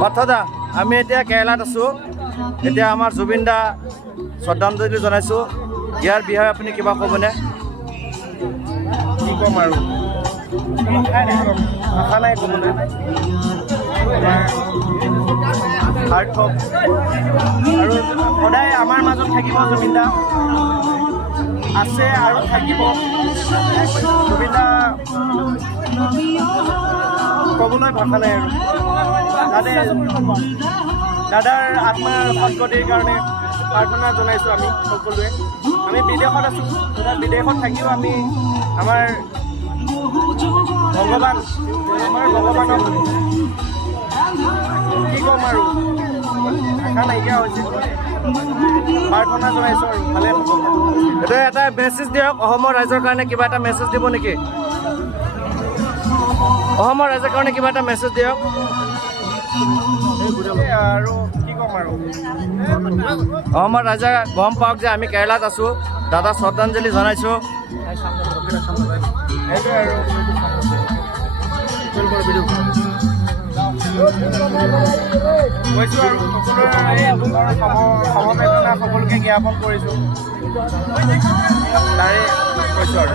অৰ্থদা আমি এতিয়া কেৰালাত আছোঁ এতিয়া আমাৰ জুবিন দা শ্ৰদ্ধাঞ্জলি জনাইছোঁ ইয়াৰ বিষয়ে আপুনি কিবা ক'বনে কি ক'ম আৰু ভাষা নাই ক'বলৈ সাৰ্থক আৰু সদায় আমাৰ মাজত থাকিব জুবিন দা আছে আৰু থাকিব জুবিন দা ক'বলৈ ভাষা নাই আৰু দাদাৰ আত্মাৰ সদ্গতিৰ কাৰণে প্ৰাৰ্থনা জনাইছোঁ আমি সকলোৱে আমি বিদেশত আছোঁ বিদেশত থাকিও আমি আমাৰ ভগৱানক কি ক'ম আৰু ভাষা নাইকিয়া হৈছে প্ৰাৰ্থনা জনাইছোঁ আৰু ভালে হ'ব এতিয়া এটা মেছেজ দিয়ক অসমৰ ৰাইজৰ কাৰণে কিবা এটা মেছেজ দিব নেকি অসমৰ ৰাইজৰ কাৰণে কিবা এটা মেছেজ দিয়ক আৰু কি ক'ম আৰু অসমৰ ৰাইজে গম পাওক যে আমি কেৰালাত আছোঁ দাদা শ্ৰদ্ধাঞ্জলি জনাইছোঁ সেইটোৱে আৰু কৈছোঁ আৰু সকলোৰে সমবেদনা সকলোকে জ্ঞাপন কৰিছোঁ তাৰে কৈছোঁ আৰু